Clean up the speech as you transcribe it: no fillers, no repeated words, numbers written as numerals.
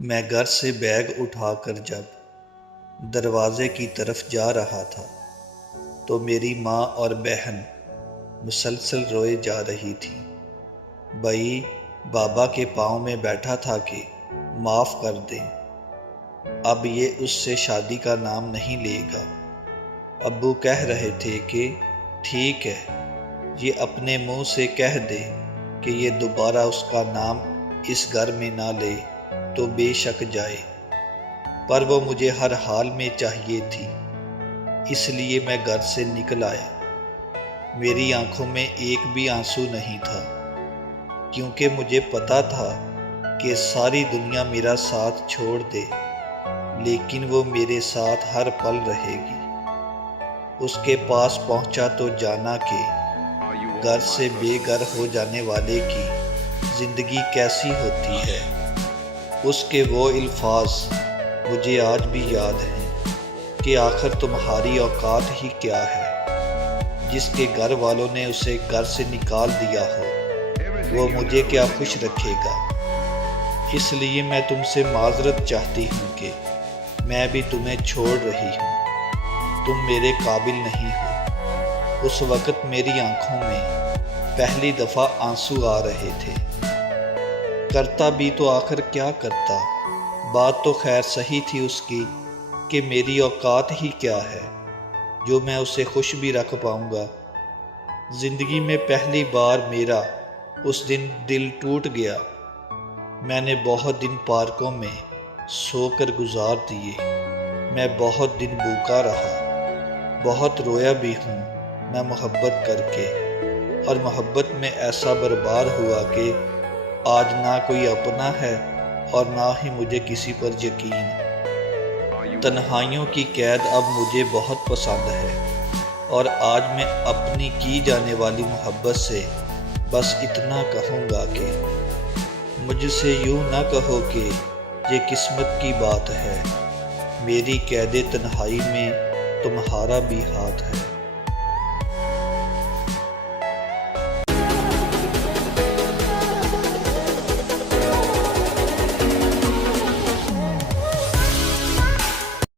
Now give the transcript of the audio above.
میں گھر سے بیگ اٹھا کر جب دروازے کی طرف جا رہا تھا تو میری ماں اور بہن مسلسل روئے جا رہی تھی۔ بھائی بابا کے پاؤں میں بیٹھا تھا کہ معاف کر دیں، اب یہ اس سے شادی کا نام نہیں لے گا۔ ابو کہہ رہے تھے کہ ٹھیک ہے، یہ اپنے منہ سے کہہ دے کہ یہ دوبارہ اس کا نام اس گھر میں نہ لے تو بے شک جائے، پر وہ مجھے ہر حال میں چاہیے تھی، اس لیے میں گھر سے نکل آیا۔ میری آنکھوں میں ایک بھی آنسو نہیں تھا، کیونکہ مجھے پتا تھا کہ ساری دنیا میرا ساتھ چھوڑ دے لیکن وہ میرے ساتھ ہر پل رہے گی۔ اس کے پاس پہنچا تو جانا کہ گھر سے بے گھر ہو جانے والے کی زندگی کیسی ہوتی ہے۔ اس کے وہ الفاظ مجھے آج بھی یاد ہیں کہ آخر تمہاری اوقات ہی کیا ہے۔ جس کے گھر والوں نے اسے گھر سے نکال دیا ہو وہ مجھے کیا خوش رکھے گا۔ اس لیے میں تم سے معذرت چاہتی ہوں کہ میں بھی تمہیں چھوڑ رہی ہوں، تم میرے قابل نہیں ہو۔ اس وقت میری آنکھوں میں پہلی دفعہ آنسو آ رہے تھے۔ کرتا بھی تو آخر کیا کرتا، بات تو خیر صحیح تھی اس کی کہ میری اوقات ہی کیا ہے جو میں اسے خوش بھی رکھ پاؤں گا۔ زندگی میں پہلی بار میرا اس دن دل ٹوٹ گیا۔ میں نے بہت دن پارکوں میں سو کر گزار دیے، میں بہت دن بھوکا رہا، بہت رویا بھی ہوں میں محبت کر کے، اور محبت میں ایسا برباد ہوا کہ آج نہ کوئی اپنا ہے اور نہ ہی مجھے کسی پر یقین۔ تنہائیوں کی قید اب مجھے بہت پسند ہے، اور آج میں اپنی کی جانے والی محبت سے بس اتنا کہوں گا کہ مجھ سے یوں نہ کہو کہ یہ قسمت کی بات ہے، میری قید تنہائی میں تمہارا بھی ہاتھ ہے۔